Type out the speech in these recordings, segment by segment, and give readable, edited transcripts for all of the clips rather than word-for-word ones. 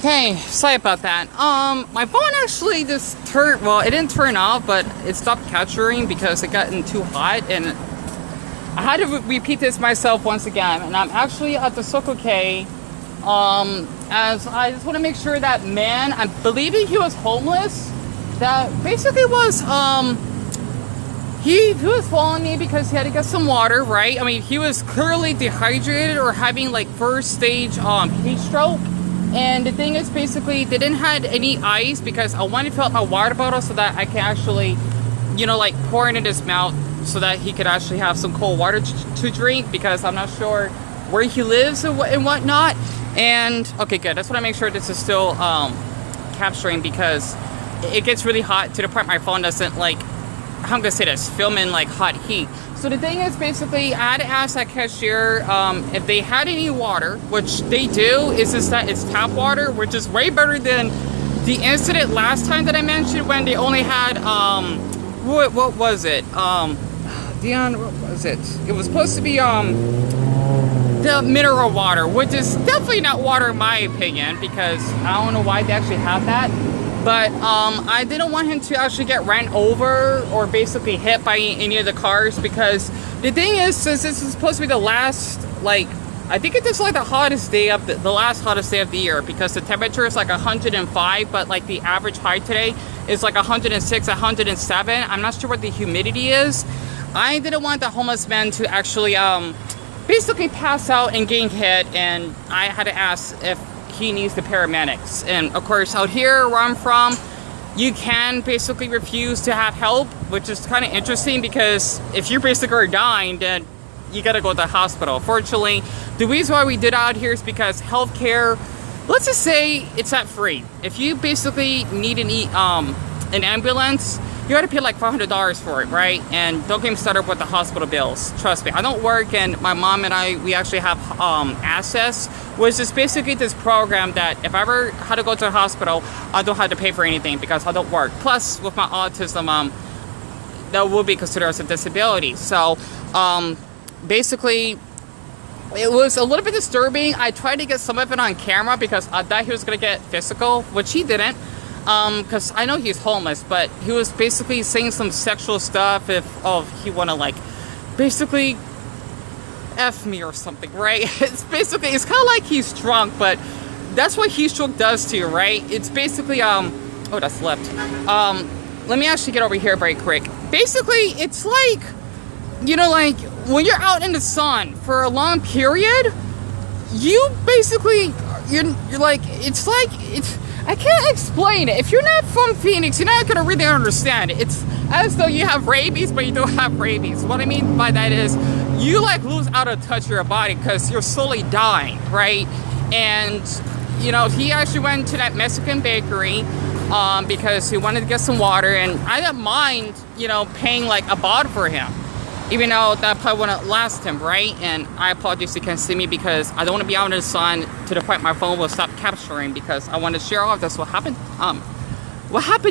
Hey, sorry about that. My phone actually just turned, well, it didn't turn off, but it stopped capturing because it gotten too hot, and I had to repeat this myself once again, and I'm actually at the Circle K, as I just want to make sure that man, I'm believing he was homeless, that basically was, he was following me because he had to get some water, right? I mean, he was clearly dehydrated or having like first stage, heat stroke. And the thing is, basically, they didn't have any ice because I wanted to fill up my water bottle so that I can actually, like pour it in his mouth so that he could actually have some cold water to drink, because I'm not sure where he lives and whatnot. And, okay, good. That's what I make sure this is still capturing, because it gets really hot to the point my phone doesn't, like, how I'm going to say this, film in, like, hot heat. So the thing is, basically, I had to ask that cashier if they had any water, which they do. Is just that it's tap water, which is way better than the incident last time that I mentioned when they only had, what was it? Dion, what was it? It was supposed to be, the mineral water, which is definitely not water in my opinion, because I don't know why they actually have that. But I didn't want him to actually get ran over or basically hit by any of the cars, because the thing is, since this is supposed to be the last, like, I think it's like the hottest day of the last hottest day of the year, because the temperature is like 105, but like the average high today is like 106, 107. I'm not sure what the humidity is. I didn't want the homeless man to actually basically pass out and getting hit, and I had to ask if he needs the paramedics. And of course, out here where I'm from, you can basically refuse to have help, which is kind of interesting, because if you basically are dying, then you gotta go to the hospital. Fortunately, the reason why we did out here is because healthcare, let's just say it's not free. If you basically need an ambulance, you gotta pay like $500 for it, right? And don't get me started with the hospital bills. Trust me, I don't work, and my mom and I, we actually have access, which is basically this program that if I ever had to go to the hospital, I don't have to pay for anything because I don't work. Plus, with my autism, that will be considered as a disability. So, basically, it was a little bit disturbing. I tried to get some of it on camera because I thought he was gonna get physical, which he didn't. Because I know he's homeless, but he was basically saying some sexual stuff if he want to, like, basically F me or something, right? It's basically, it's kind of like he's drunk, but that's what heat stroke does to you, right? It's basically, oh, that's left. Let me actually get over here very quick. Basically, it's like, like when you're out in the sun for a long period, you basically, you're like, it's like, I can't explain it. If you're not from Phoenix, you're not gonna really understand it. It's as though you have rabies, but you don't have rabies. What I mean by that is, you like lose out of touch of your body because you're slowly dying, right? And he actually went to that Mexican bakery because he wanted to get some water, and I didn't mind, paying like a bottle for him, even though that probably wouldn't last him, right? And I apologize you can't see me because I don't want to be out in the sun to the point my phone will stop capturing, because I want to share off that's what happened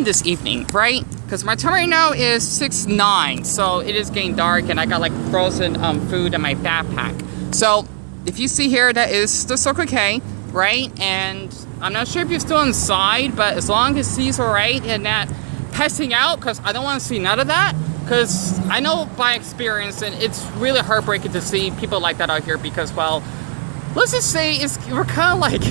this evening, right? Because my time right now is 6:09, so it is getting dark, and I got like frozen food in my backpack. So if you see here, that is the Circle K, right? And I'm not sure if you're still inside, but as long as he's all right and not passing out, because I don't want to see none of that. Because I know by experience, and it's really heartbreaking to see people like that out here, because, well, let's just say we're kind of like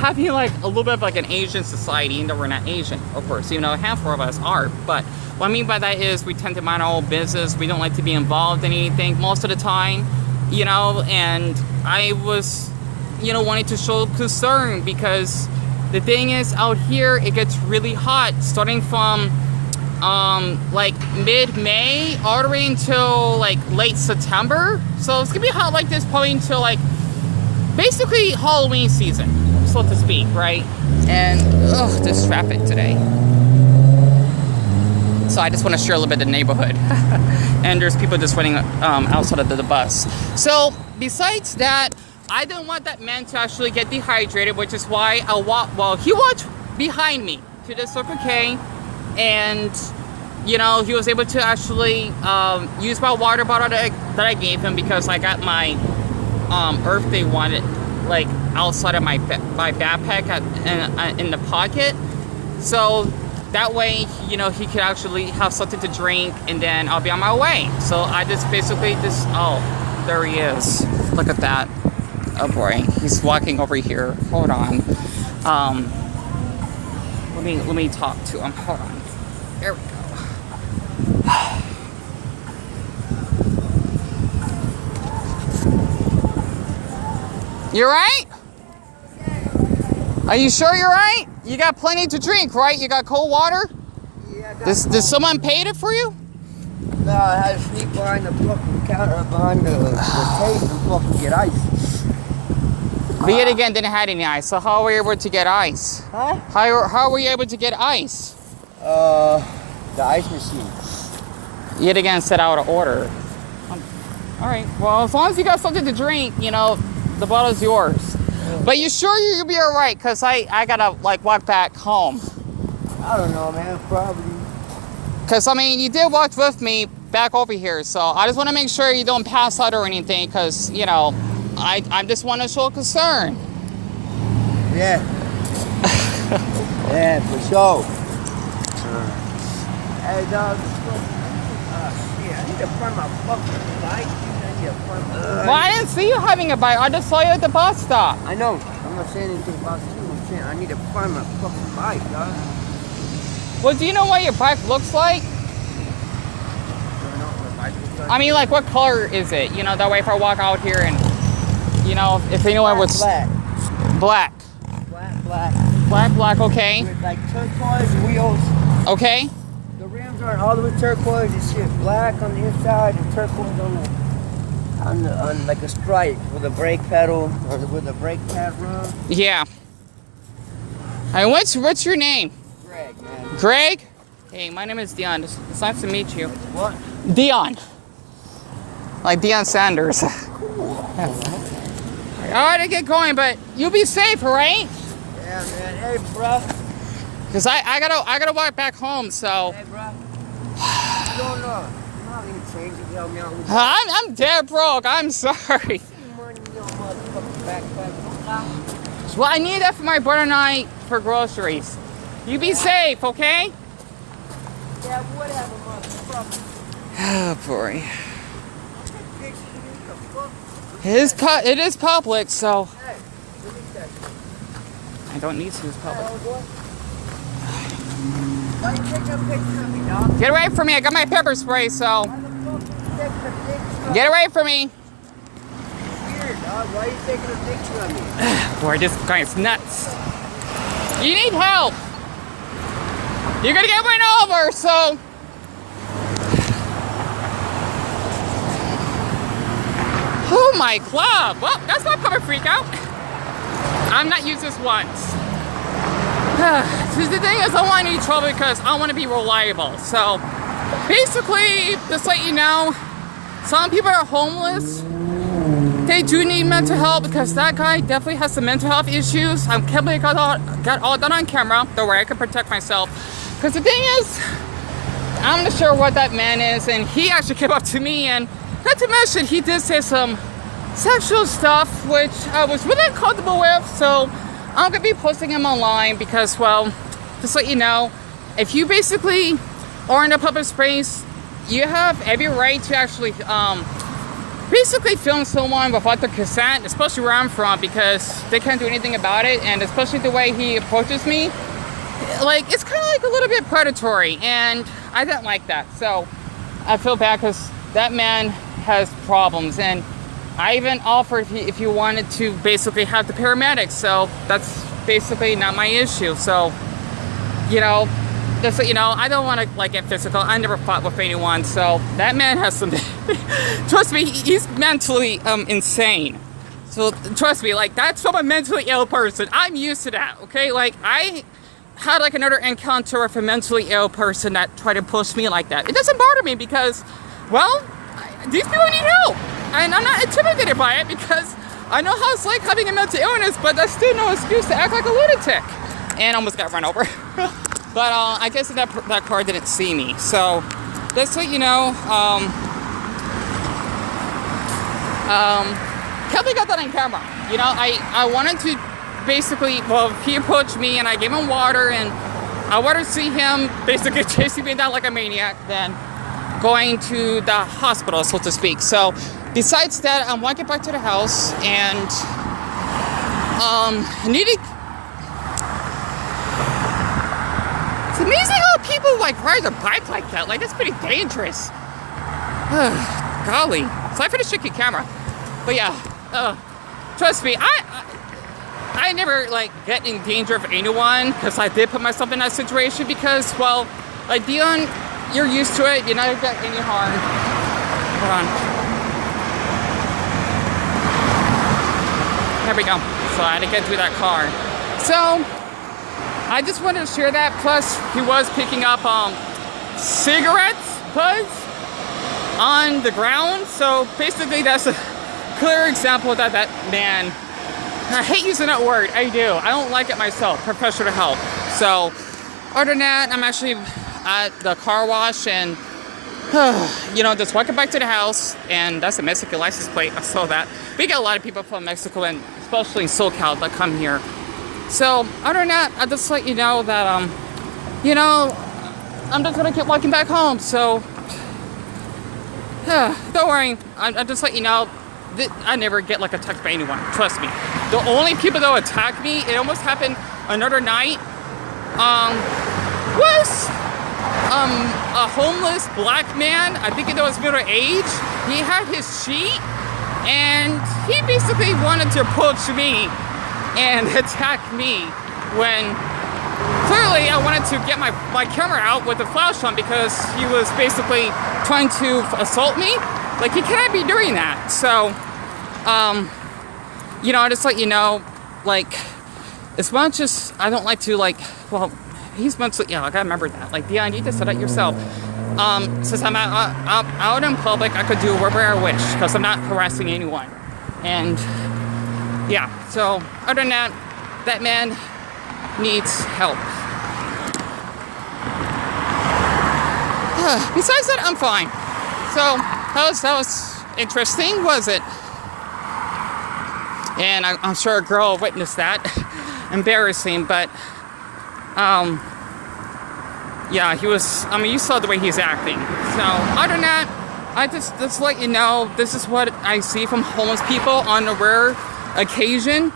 having like a little bit of like an Asian society, even though we're not Asian, of course, a handful of us are. But what I mean by that is we tend to mind our own business. We don't like to be involved in anything most of the time, and I was, wanting to show concern, because the thing is, out here, it gets really hot, starting from like mid-May all the way until like late September. So it's gonna be hot like this probably until like basically Halloween season, so to speak, right? And this traffic today. So I just want to share a little bit of the neighborhood. And there's people just waiting outside of the bus. So besides that, I didn't want that man to actually get dehydrated, which is why he walked behind me to the Circle K. And he was able to actually use my water bottle that I gave him, because I got my Earth Day one like outside of my backpack in the pocket. So that way, you know, he could actually have something to drink, and then I'll be on my way. So I just basically just, oh, there he is. Look at that. Oh boy, he's walking over here. Hold on. Let me talk to him. Hold on. There we go. You right? Are you sure you're right? You got plenty to drink, right? You got cold water? Yeah, Did someone paid it for you? No, I had to sneak behind the fucking counter, behind the tape and fucking get ice. But yet again, didn't have any ice. So how were you able to get ice? Huh? How were you able to get ice? The ice machine. Yet again, set out an order. All right. Well, as long as you got something to drink, you know, the bottle's yours. But you sure you'll be all right? Cause I gotta like walk back home. I don't know, man. Probably. Cause I mean, you did walk with me back over here, so I just want to make sure you don't pass out or anything. Cause you know, I just want to show concern. Yeah. Yeah, for sure. Hey, dog. Shit, I need to find my fucking bike. I need to find my... Well, I didn't see you having a bike. I just saw you at the bus stop. I know. I'm not saying anything about you. I'm saying I need to find my fucking bike, dog. Well, do you know what your bike looks like? I mean, like, what color is it? You know, that way if I walk out here and, you know, if anyone was... Black. Black. Black, okay. With, like, turquoise wheels. Okay. The rims aren't all the way turquoise. It's shit black on the inside and turquoise on like a stripe with a brake pedal or with a brake pad run. Yeah. Hey, what's your name? Greg, man. Greg? Hey, my name is Dion. It's nice to meet you. What? Dion. Like Deion Sanders. Cool. All right, I get going, but you'll be safe, all right? Yeah, man. Hey, bro. Cause I gotta walk back home, so. Hey, bro. You don't know. You not even change to help me out with I'm dead broke. I'm sorry. money in your motherfucking backpack. Well, I need that for my brother and I for groceries. You be safe, okay? Yeah, whatever, motherfucker. Oh boy. It is public, so. Hey, release that. I don't need to. It's public. Why you taking a picture of me, dog? Get away from me. I got my pepper spray, so. Why the fuck you taking a picture of Get away from me. Weird, dog. Why are you taking a picture of me? Boy, this guy's nuts. You need help. You're gonna get run over, so. Oh my glove. Well, that's not public freak out. I'm not used this once. See, the thing is, I don't want any trouble because I want to be reliable. So, basically, just let you know, some people are homeless. They do need mental help because that guy definitely has some mental health issues. I can't believe I got all done on camera. Don't worry, I can protect myself. Because the thing is, I'm not sure what that man is, and he actually came up to me, and not to mention, he did say some sexual stuff, which I was really uncomfortable with, so I'm gonna be posting him online because, well, just let you know, if you basically are in a public space, you have every right to actually basically film someone without their consent, especially where I'm from, because they can't do anything about it, and especially the way he approaches me, like, it's kind of like a little bit predatory, and I didn't like that. So I feel bad because that man has problems, and I even offered if you wanted to basically have the paramedics, so that's basically not my issue. So, you know, just so you know, I don't want to like get physical. I never fought with anyone, so that man has some trust me, he's mentally insane. So trust me, like, that's from a mentally ill person. I'm used to that, okay? Like, I had like another encounter with a mentally ill person that tried to push me like that. It doesn't bother me because, well, these people need help, and I'm not intimidated by it because I know how it's like having a mental illness, but that's still no excuse to act like a lunatic. And almost got run over. But I guess that car didn't see me. So just so you know, Kelly got that on camera. you know, I wanted to basically, well, he approached me and I gave him water, and I wanted to see him basically chasing me down like a maniac, then going to the hospital, so to speak. So besides that, I'm walking back to the house, and I needed. It's amazing how people like ride their bike like that. Like, it's pretty dangerous. Golly. So I finished checking camera. But yeah, trust me, I never like get in danger of anyone, because I did put myself in that situation because, well, like Dion, you're used to it. You never get any harm. Hold on. There we go. So I had to get through that car. So I just wanted to share that. Plus, he was picking up cigarettes butts on the ground. So basically, that's a clear example that that man. I hate using that word. I do. I don't like it myself. Professional help. So other than that, I'm actually at the car wash, and you know, just walking back to the house. And that's a Mexican license plate. I saw that. We get a lot of people from Mexico, and especially in SoCal, that come here. So other than that, I just let you know that you know, I'm just gonna keep walking back home. So don't worry. I just let you know that I never get like attacked by anyone. Trust me. The only people that attack me, it almost happened another night. Was a homeless black man. I think it was middle age. He had his sheet, and he basically wanted to approach me and attack me when clearly I wanted to get my camera out with the flash on, because he was basically trying to assault me. Like, he cannot be doing that. So, you know, I just let you know, like, as much as I don't like to, like, well, he's mostly, yeah, I gotta remember that. Like, Dion, you just said it yourself. Since I'm out in public, I could do whatever I wish, because I'm not harassing anyone. And yeah, so other than that, that man needs help. Besides that, I'm fine. So that was interesting, was it? And I'm sure a girl witnessed that. Embarrassing, but yeah, he was, I mean, you saw the way he's acting. So other than that, I just let you know, this is what I see from homeless people on a rare occasion.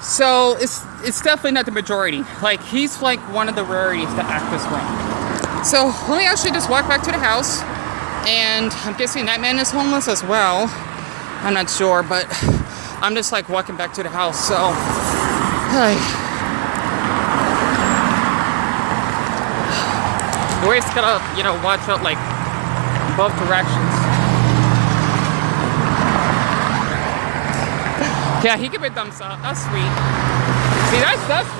So it's definitely not the majority. Like, he's like one of the rarities that act this way. So let me actually just walk back to the house, and I'm guessing that man is homeless as well. I'm not sure, but I'm just like walking back to the house. So you always gotta, you know, watch out like both directions. Yeah, he gave me a thumbs up. That's sweet. See, that's